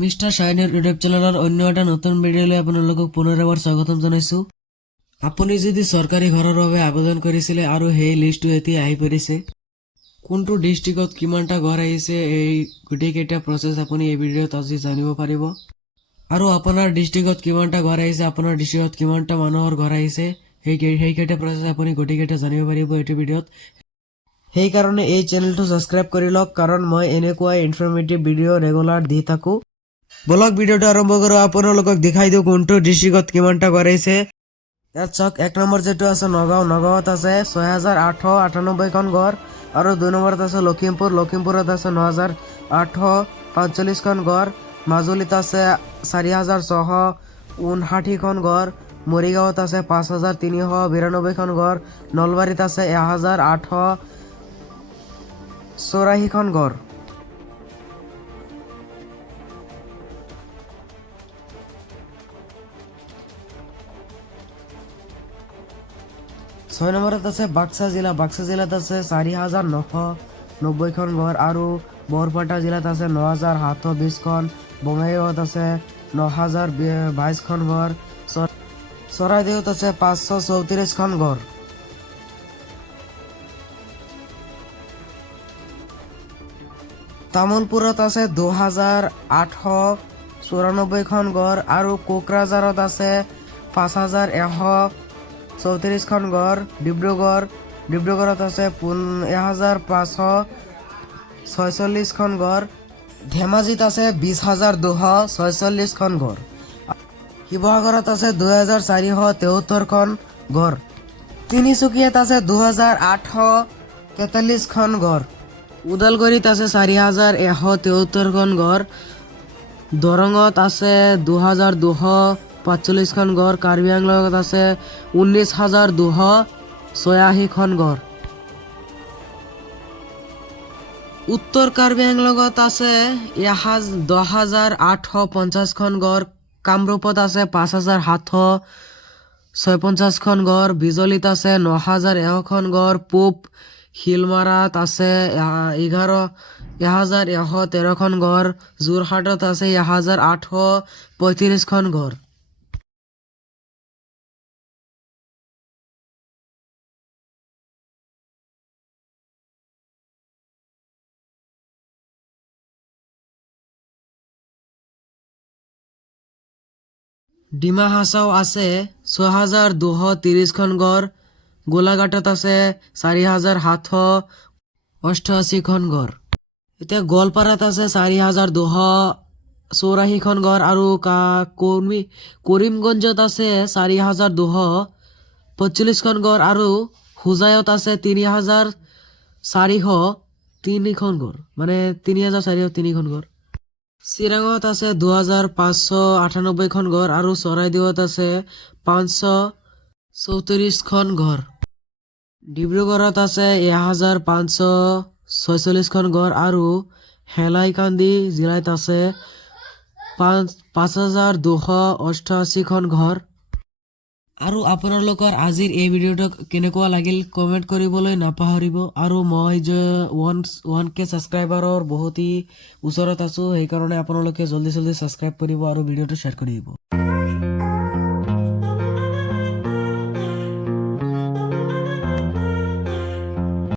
Mister শ্বাইনৰ YouTube চেনেলৰ অন্য এটা নতুন ভিডিঅ'লৈ আপোনালোকক পুনৰ এবাৰ স্বাগতম জনাইছোঁ। আপুনি যদি চৰকাৰী ঘৰৰ বাবে আবেদন কৰিছিলে আৰু সেই লিষ্টটো এতিয়া আহি পৰিছে, কোনটো ডিষ্ট্ৰিক্টত কিমানটা ঘৰ আহিছে, এই গোটেইকেইটা প্ৰচেছ আপুনি এই ভিডিঅ'ত আজি জানিব পাৰিব। আৰু আপোনাৰ ডিষ্ট্ৰিক্টত কিমানটা ঘৰ আহিছে, আপোনাৰ ডিষ্ট্ৰিক্টত কিমানটা মানুহৰ ঘৰ আহিছে, সেইকেইটা প্ৰচেছ আপুনি গোটেইকেইটা জানিব পাৰিব এইটো ভিডিঅ'ত। সেইকাৰণে এই চেনেলটো ছাবস্ক্ৰাইব কৰি লওক, কাৰণ মই এনেকুৱা ইনফৰ্মেটিভ ভিডিঅ' ৰেগুলাৰ দি থাকোঁ। বলক ভিডিঅ'টো আৰম্ভ কৰোঁ। আপোনালোকক দেখাই দিওঁ কোনটো ডিষ্ট্ৰিক্টত কিমানটা ঘৰ আহিছে। ইয়াত চাওক, 1 নম্বৰ যেটো আছে নগাঁৱত আছে 6898খন ঘৰ, আৰু 2 নম্বৰত আছে লখিমপুৰত আছে 9845খন ঘৰ, মাজুলীত আছে 4659খন ঘৰ, মৰিগাঁৱত আছে 5392খন ঘৰ, নলবাৰীত আছে 1884খন ঘৰ। ছয় নম্বৰত আছে বাক্সা জিলাত আছে 4990খন ঘৰ, আৰু বৰপেটা জিলাত আছে 9720খন, বঙাইগাঁৱত আছে 9022খন ঘৰ, চৰাইদেউত আছে 534খন ঘৰ। তামোলপুৰত আছে 2894খন ঘৰ, আৰু কোকৰাঝাৰত আছে 5134খন ঘৰ, ডিব্ৰুগড়ত আছে 1546খন ঘৰ, ধেমাজিত আছে 20246খন ঘৰ, শিৱসাগৰত আছে 2473খন ঘৰ, তিনিচুকীয়াত আছে 2843খন ঘৰ, ওদালগুৰিত আছে 4173খন ঘৰ, দৰঙত আছে 2245খন ঘৰ, কাৰ্বি আংলঙত আছে 19286খন ঘৰ, উত্তৰ কাৰ্বি আংলঙত আছে 10850খন ঘৰ, কামৰূপত আছে 5756খন ঘৰ, বিজুলীত আছে 9001খন ঘৰ, পূব শিলমাৰাত আছে 11113খন ঘৰ, যোৰহাটত আছে 1835খন ঘৰ। ডিমা হাছাও আছে 6230খন ঘৰ, গোলাঘাটত আছে 4788খন ঘৰ। এতিয়া গোৱালপাৰাত আছে 4284খন ঘৰ, আৰু কৰিমগঞ্জত আছে 4245খন ঘৰ, আৰু হোজাইত আছে 3403খন ঘৰ, মানে 3403খন ঘৰ। চিৰাঙত আছে 2598খন ঘৰ, আৰু চৰাইদেউত আছে 534খন ঘৰ, ডিব্ৰুগড়ত আছে 1546খন ঘৰ, আৰু হেলাইকান্দি জিলাত আছে 5288খন ঘৰ। আৰু আপোনালোকৰ আজিৰ এই ভিডিঅ'টো কেনেকুৱা লাগিল কমেণ্ট কৰিবলৈ নাপাহৰিব। আৰু মই যে 1K ছাবস্ক্ৰাইবাৰৰ বহুতেই ওচৰত আছোঁ, সেইকাৰণে আপোনালোকে জলদি ছাবস্ক্ৰাইব কৰিব আৰু ভিডিঅ'টো শ্বেয়াৰ কৰি দিব।